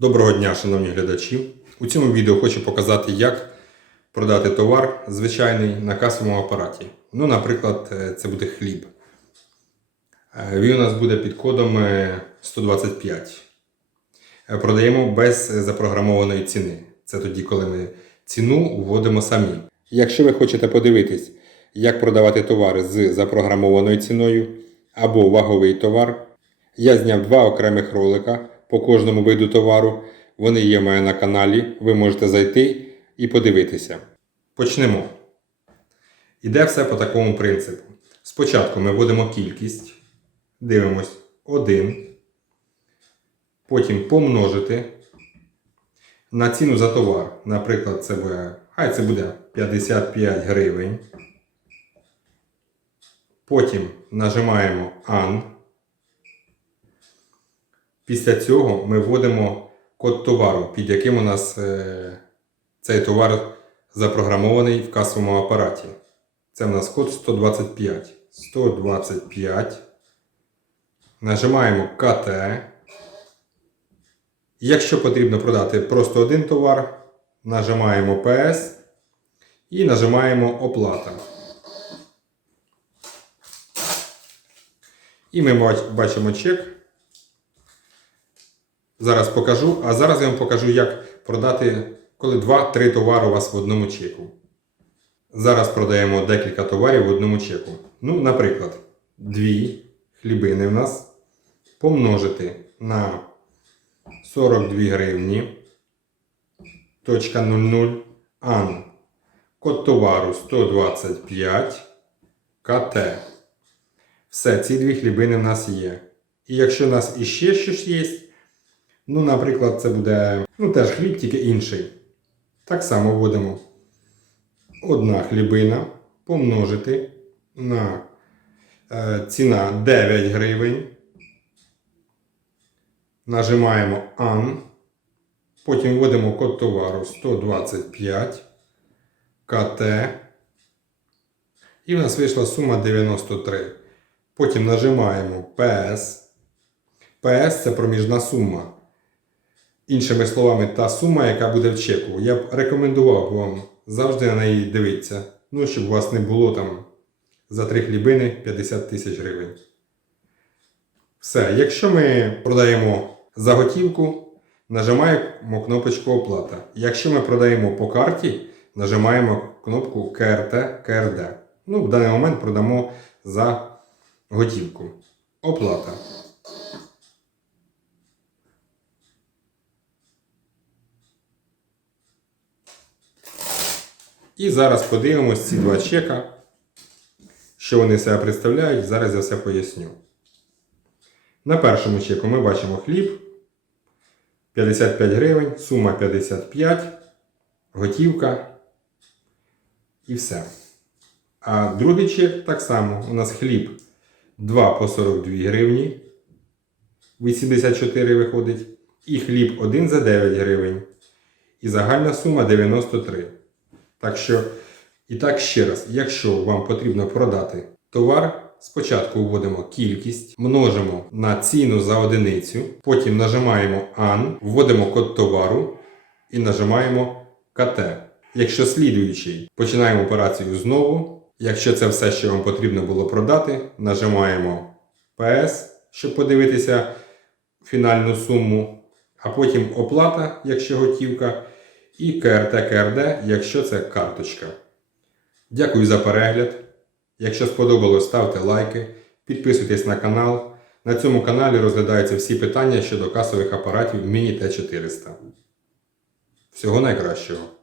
Доброго дня, шановні глядачі! У цьому відео хочу показати, як продати товар звичайний на касовому апараті. Ну, наприклад, е, це буде хліб. Е, Він у нас буде під кодом е, 125. Е, Продаємо без запрограмованої ціни. Це тоді, коли ми ціну вводимо самі. Якщо ви хочете подивитись, як продавати товари з запрограмованою ціною або ваговий товар, я зняв два окремих ролика по кожному виду товару. Вони є в мене на каналі. Ви можете зайти і подивитися. Почнемо. Іде все по такому принципу. Спочатку ми вводимо кількість, дивимось 1, потім помножити на ціну за товар. Наприклад, це буде, хай це буде 55 гривень. Потім нажимаємо AN. Після цього ми вводимо код товару, під яким у нас е, цей товар запрограмований в касовому апараті. Це в нас код 125. 125. Нажимаємо КТ. Якщо потрібно продати просто один товар, нажимаємо PS і нажимаємо Оплата. І ми бачимо чек. Зараз покажу, а зараз я вам покажу, як продати, коли 2-3 товари у вас в одному чеку. Зараз продаємо декілька товарів в одному чеку. Ну, наприклад, дві хлібини в нас помножити на 42 гривні. Точка 00 ан. Код товару 125 КТ. Все, ці дві хлібини в нас є. І якщо у нас іще щось є, ну, наприклад, це буде ну, теж хліб, тільки інший. Так само вводимо одна хлібина помножити на е, ціна 9 гривень. Нажимаємо AN. Потім вводимо код товару 125 КТ. І в нас вийшла сума 93. Потім нажимаємо PS. PS це проміжна сума. Іншими словами, та сума, яка буде в чеку. Я б рекомендував вам завжди на неї дивитися. Ну, щоб у вас не було там за три хлібини 50 тисяч гривень. Все. Якщо ми продаємо за готівку, нажимаємо кнопочку оплата. Якщо ми продаємо по карті, нажимаємо кнопку КРТ КРД. Ну, в даний момент продамо за готівку. Оплата. І зараз подивимось ці два чека, що вони себе представляють. Зараз я все поясню. На першому чеку ми бачимо хліб 55 гривень, сума 55, готівка і все. А другий чек так само. У нас хліб 2 по 42 гривні. 84 виходить. І хліб 1 за 9 гривень. І загальна сума 93. Так що, і так ще раз, якщо вам потрібно продати товар, спочатку вводимо кількість, множимо на ціну за одиницю, потім нажимаємо AN, вводимо код товару і нажимаємо КТ. Якщо слідуючий, починаємо операцію знову. Якщо це все, що вам потрібно було продати, нажимаємо PS, щоб подивитися фінальну суму, а потім оплата, якщо готівка, і КРТ КРД, якщо це карточка. Дякую за перегляд. Якщо сподобалось, ставте лайки, підписуйтесь на канал. На цьому каналі розглядаються всі питання щодо касових апаратів Міні Т400. Всього найкращого!